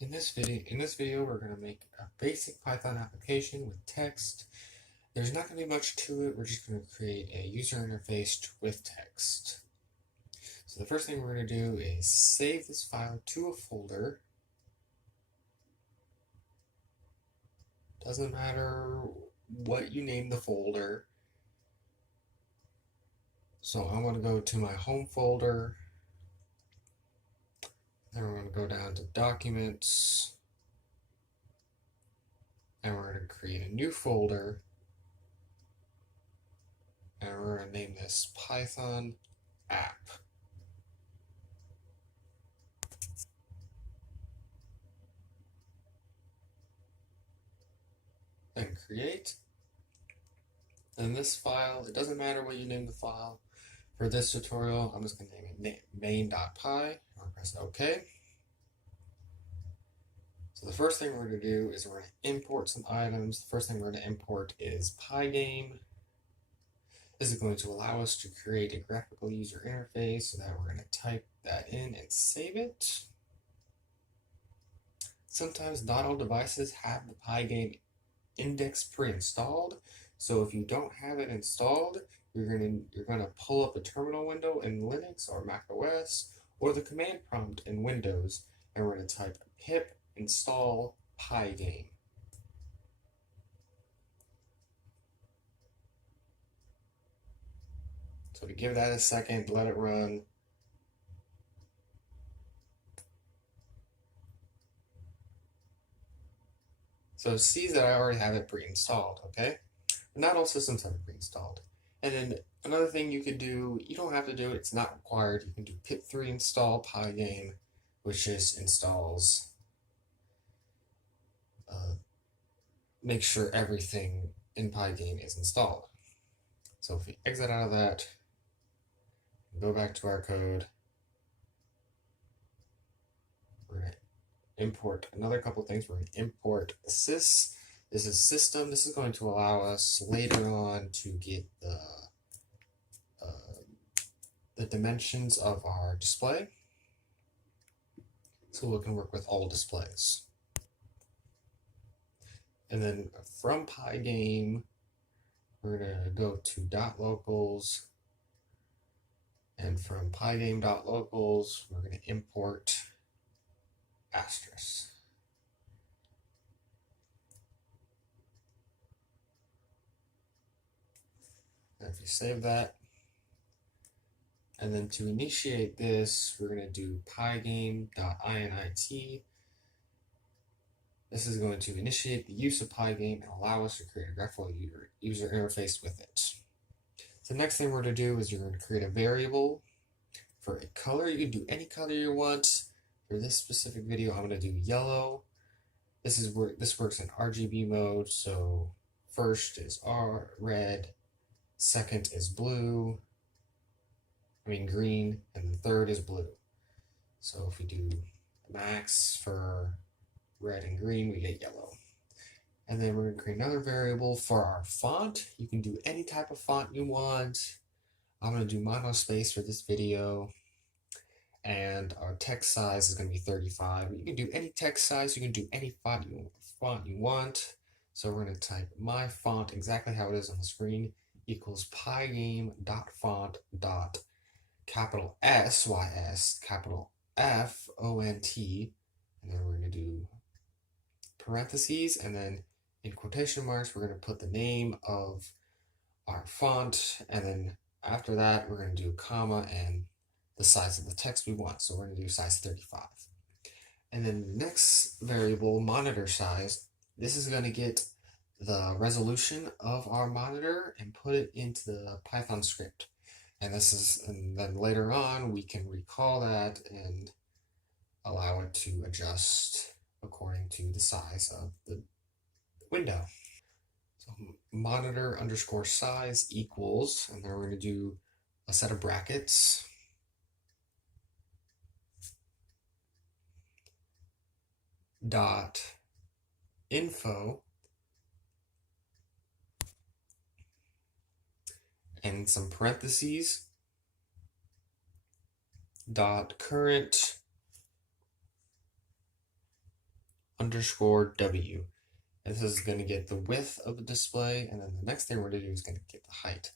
In this video, we're going to make a basic Python application with text. There's not going to be much to it. We're just going to create a user interface with text. So the first thing we're going to do is save this file to a folder. Doesn't matter what you name the folder. So I'm going to go to my home folder. Then we're going to go down to Documents. And we're going to create a new folder. And we're going to name this Python app. Then create. And this file, it doesn't matter what you name the file. For this tutorial, I'm just going to name it main.py. I'll press OK. So the first thing we're going to do is we're going to import some items. The first thing we're going to import is Pygame. This is going to allow us to create a graphical user interface, so that we're going to type that in and save it. Sometimes not all devices have the Pygame index pre-installed, so if you don't have it installed, you're going to pull up a terminal window in Linux or Mac OS, or the command prompt in Windows, and we're going to type pip install Pygame. So to give that a second, let it run. So it sees that I already have it pre-installed, okay? But not all systems have it pre-installed. And then another thing you could do, you don't have to do it, it's not required. You can do pip3 install Pygame, which just installs, make sure everything in Pygame is installed. So if we exit out of that, go back to our code, we're going to import another couple things. We're going to import sys. This is system. This is going to allow us later on to get the dimensions of our display, so we can work with all displays. And then from Pygame, we're going to go to .locals, and from Pygame.locals, we're going to import asterisk. And if you save that, and then to initiate this, we're going to do pygame.init. This is going to initiate the use of Pygame and allow us to create a graphical user interface with it. So the next thing we're going to do is you're going to create a variable for a color. You can do any color you want. For this specific video, I'm going to do yellow. This works in RGB mode. So first is red, second is green, and the third is blue. So if we do max for red and green, we get yellow. And then we're going to create another variable for our font. You can do any type of font you want. I'm going to do monospace for this video. And our text size is going to be 35. You can do any text size. You can do any font you want. So we're going to type my font exactly how it is on the screen equals pygame.font. Capital SYS, capital FONT, and then we're going to do parentheses, and then in quotation marks, we're going to put the name of our font, and then after that, we're going to do comma and the size of the text we want. So we're going to do size 35. And then the next variable, monitor size, this is going to get the resolution of our monitor and put it into the Python script. And then later on, we can recall that and allow it to adjust according to the size of the window. So monitor underscore size equals, and then we're going to do a set of brackets. .info and some parentheses, .current underscore W. And this is going to get the width of the display, and then the next thing we're going to do is going to get the height.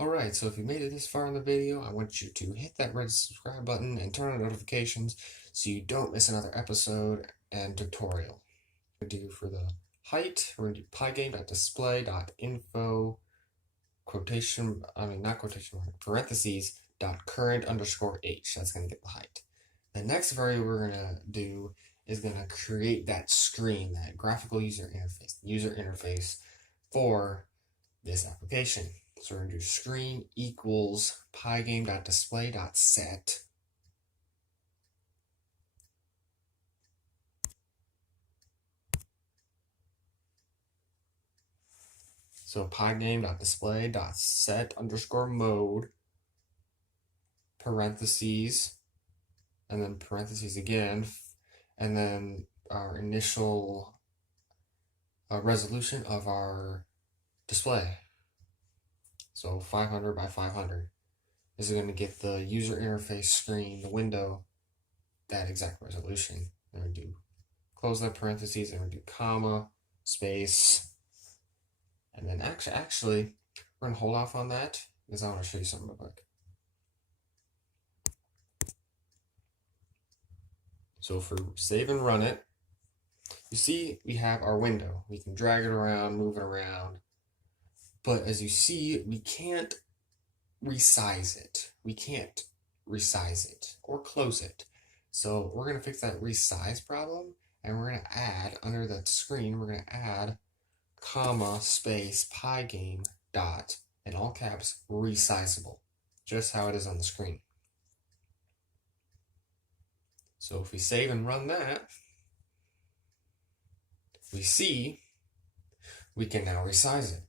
Alright, so if you made it this far in the video, I want you to hit that red subscribe button and turn on notifications so you don't miss another episode and tutorial. We're going to do for the height, we're going to do pygame.display.info parentheses .current underscore h. That's going to get the height. The next variable we're going to do is going to create that screen, that graphical user interface for this application. So we're going to do screen equals pygame.display.set so pygame.display.set underscore mode parentheses and then parentheses again, and then our initial resolution of our display. So 500 by 500 is going to get the user interface screen, the window, that exact resolution. And we do close that parentheses and we do comma, space, and then actually we're going to hold off on that because I want to show you something real quick. So if we save and run it, you see we have our window. We can drag it around, move it around. But as you see, we can't resize it. We can't resize it or close it. So we're going to fix that resize problem, and we're going to add, under that screen, we're going to add comma space pygame dot, in all caps, resizable, just how it is on the screen. So if we save and run that, we see we can now resize it.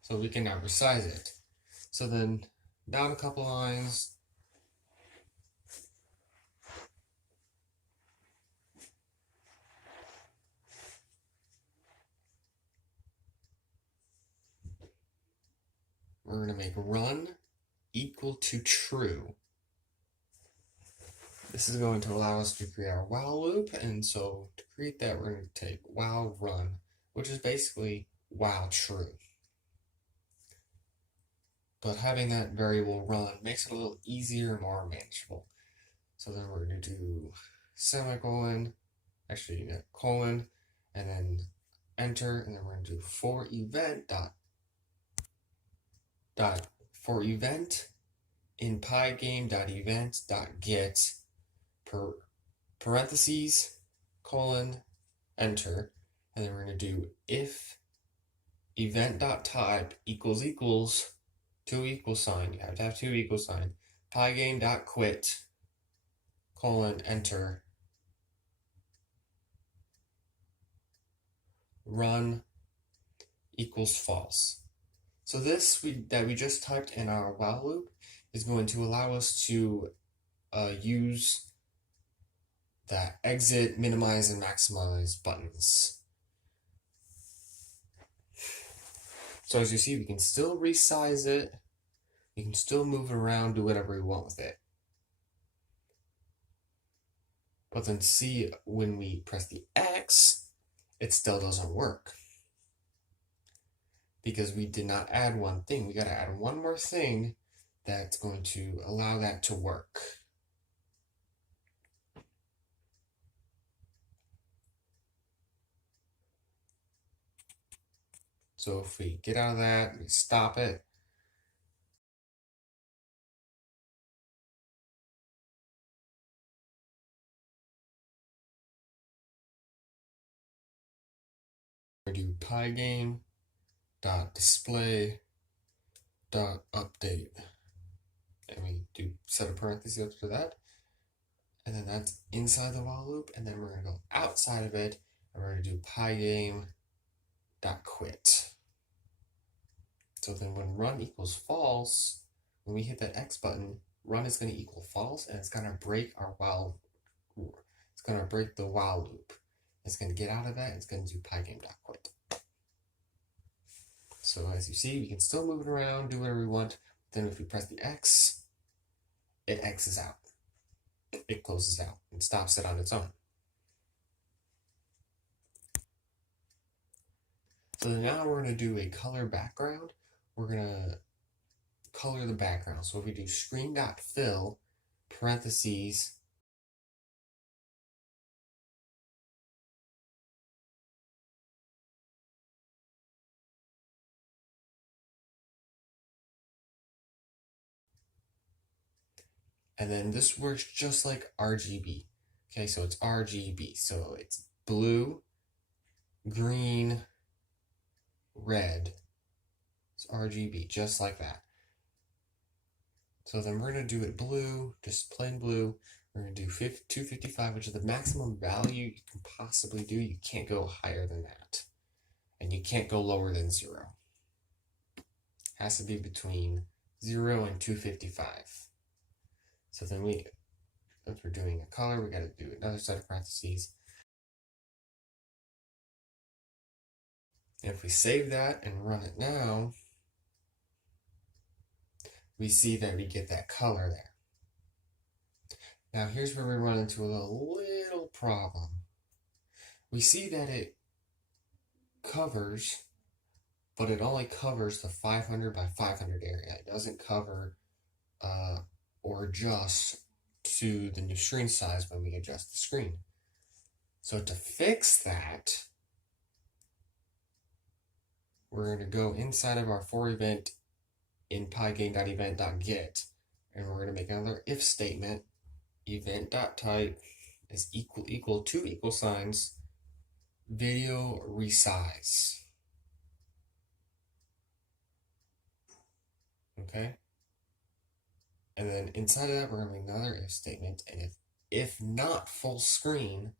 So we can now resize it. So then down a couple lines, we're going to make run equal to true. This is going to allow us to create our while loop, and so to create that, we're going to take while run, which is basically while true. But having that variable run makes it a little easier and more manageable. So then we're going to do semicolon, actually colon, and then enter, and then we're going to do for event for event in pygame.event.get parentheses colon enter, and then we're going to do if event.type equals two equal sign, you have to have two equal sign, pygame.quit colon enter, run equals false. So this that we just typed in our while loop is going to allow us to use that exit, minimize, and maximize buttons. So as you see, we can still resize it, we can still move it around, do whatever we want with it. But then see, when we press the X, it still doesn't work. Because we did not add one thing. We got to add one more thing that's going to allow that to work. So if we get out of that, we stop it. We do pygame.display.update. And we do set a parenthesis after that. And then that's inside the while loop. And then we're going to go outside of it. And we're going to do pygame.quit. So then when run equals false, when we hit that X button, run is going to equal false, and it's going to break our while. It's going to break the while loop. It's going to get out of that. It's going to do pygame.quit. So as you see, we can still move it around, do whatever we want. Then if we press the X, it X's out. It closes out and stops it on its own. So now we're going to do a color background. We're going to color the background. So if we do screen.fill, parentheses, and then this works just like RGB. Okay, so it's RGB. So it's blue, green, red. It's RGB, just like that. So then we're going to do it blue, just plain blue. We're going to do 255, which is the maximum value you can possibly do. You can't go higher than that. And you can't go lower than 0. It has to be between 0 and 255. So then if we're doing a color, we got to do another set of parentheses. And if we save that and run it now, we see that we get that color there. Now here's where we run into a little problem. We see that it covers, but it only covers the 500 by 500 area. It doesn't cover or adjust to the new screen size when we adjust the screen. So to fix that, we're going to go inside of our for event in pygame.event.get, and we're going to make another if statement. Event.type is equal to equal signs video resize. Okay, and then inside of that we're going to make another if statement, and if not full screen,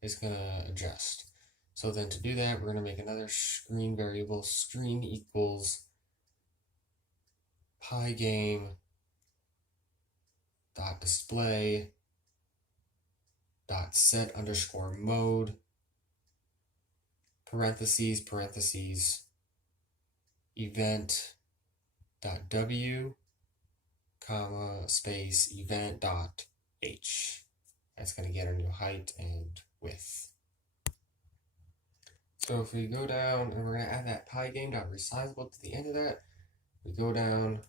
it's going to adjust. So then to do that, we're going to make another screen variable, screen equals pygame dot display dot set underscore mode parentheses event dot w comma space event dot h. That's going to get our new height and width. So if we go down and we're going to add that pygame.resizable to the end of that, we go down.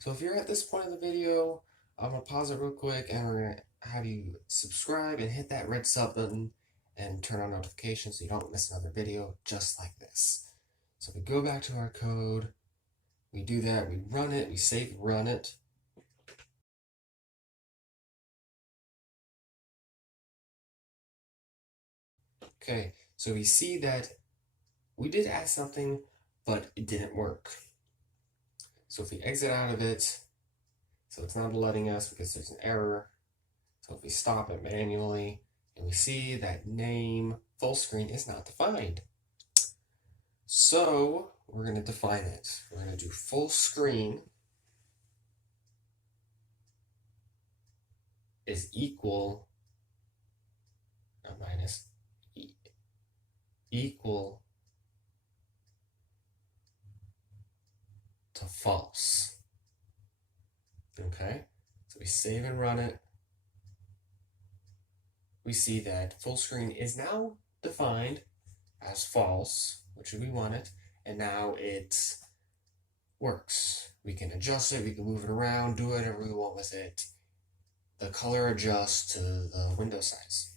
So if you're at this point in the video, I'm going to pause it real quick and we're going to have you subscribe and hit that red sub button and turn on notifications so you don't miss another video just like this. So we go back to our code, we do that, we run it, we save, run it. Okay, so we see that we did add something, but it didn't work. So if we exit out of it, so it's not letting us because there's an error. So if we stop it manually, and we see that name full screen is not defined. So we're going to define it. We're going to do full screen is equal, minus, equal to false. Okay, so we save and run it. We see that full screen is now defined as false, which we want it, and now it works. We can adjust it, we can move it around, do whatever we want with it. The color adjusts to the window size.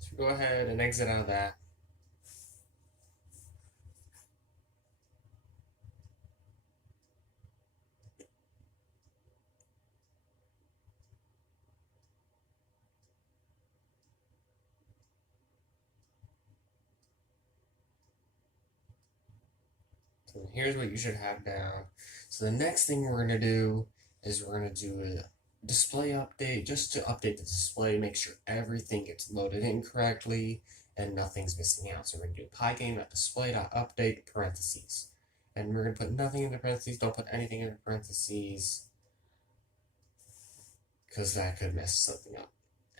So go ahead and exit out of that. So here's what you should have now. So the next thing we're going to do is we're going to do a display update just to update the display, make sure everything gets loaded in correctly and nothing's missing out. So we're going to do pygame.display.update parentheses. And we're going to put nothing in the parentheses, don't put anything in the parentheses, because that could mess something up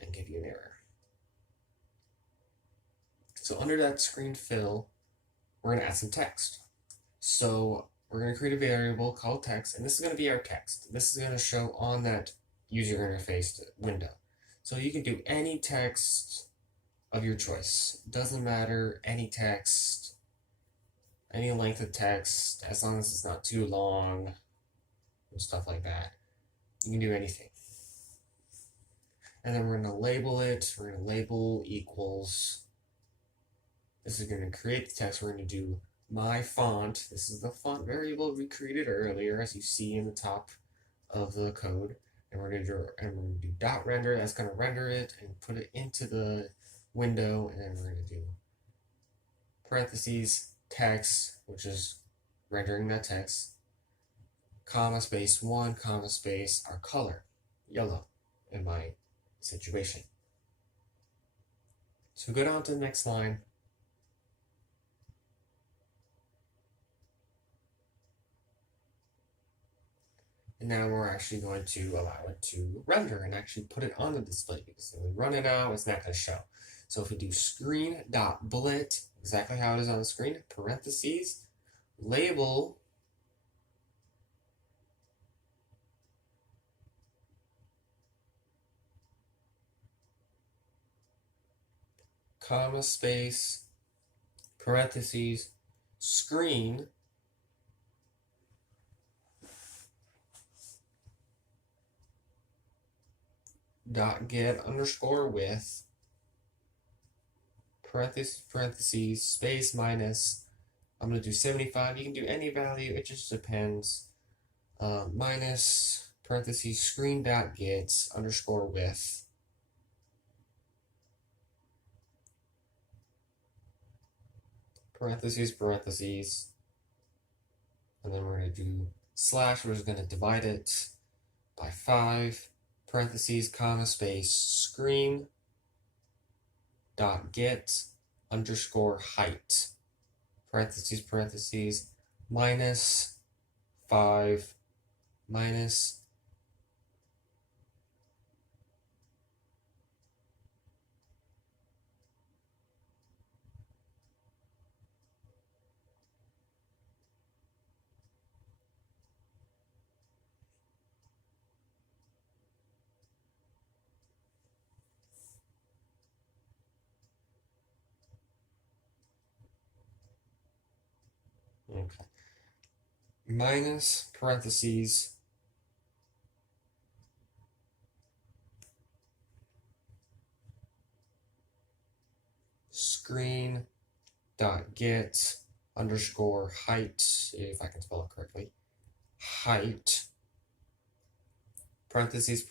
and give you an error. So under that screen fill, we're going to add some text. So we're going to create a variable called text, and this is going to be our text. This is going to show on that user interface window. So you can do any text of your choice. Doesn't matter, any text, any length of text, as long as it's not too long and stuff like that. You can do anything. And then we're going to label it. We're going to label equals. This is going to create the text. We're going to do my font. This is the font variable we created earlier, as you see in the top of the code. And we're going to do dot render. That's going to render it and put it into the window. And then we're going to do parentheses text, which is rendering that text, comma space 1, comma space our color, yellow in my situation. So go down to the next line. And now we're actually going to allow it to render and actually put it on the display, because when we run it out, it's not going to show. So if we do screen.blit, exactly how it is on the screen, parentheses, label, comma space, parentheses, screen, dot get underscore with, parentheses, space minus, I'm going to do 75. You can do any value, it just depends. Minus, parentheses, screen dot get underscore with, parentheses, and then we're going to do slash, we're just going to divide it by 5, parentheses, comma space, screen dot get underscore height, parentheses, minus 5 minus okay, minus parentheses screen dot get underscore height, if I can spell it correctly, height, parentheses, if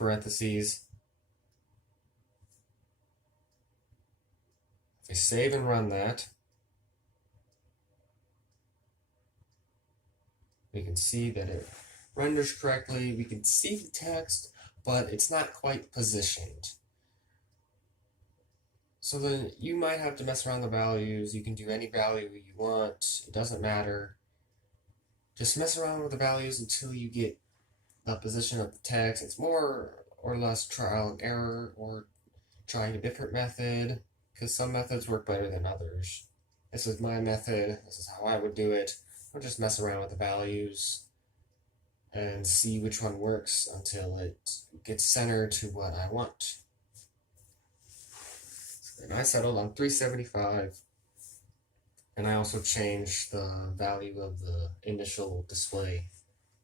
we save and run that, we can see that it renders correctly. We can see the text, but it's not quite positioned. So then you might have to mess around the values. You can do any value you want. It doesn't matter. Just mess around with the values until you get the position of the text. It's more or less trial and error, or trying a different method, because some methods work better than others. This is my method. This is how I would do it. I'll just mess around with the values and see which one works until it gets centered to what I want. So then I settled on 375, and I also changed the value of the initial display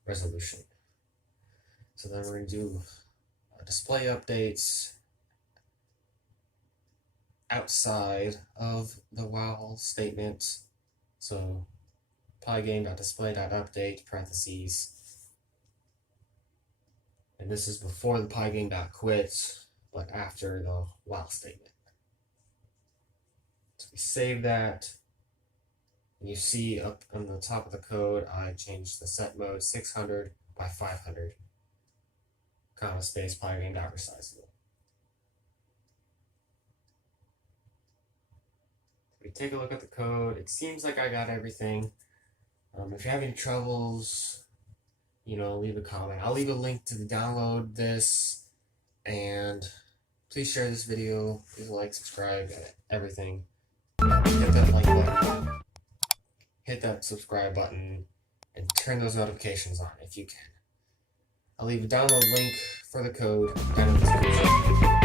resolution. So then we're going to do display updates outside of the while statement. So pygame.display.update parentheses, and this is before the pygame.quit, but after the while statement. So we save that, And you see up on the top of the code, I changed the set mode 600 by 500. Comma space polygon dot resizable. We take a look at the code. It seems like I got everything. If you have any troubles, leave a comment. I'll leave a link to download this, and please share this video. Please like, subscribe, everything. Hit that like button, hit that subscribe button, and turn those notifications on if you can. I'll leave a download link for the code down in the description.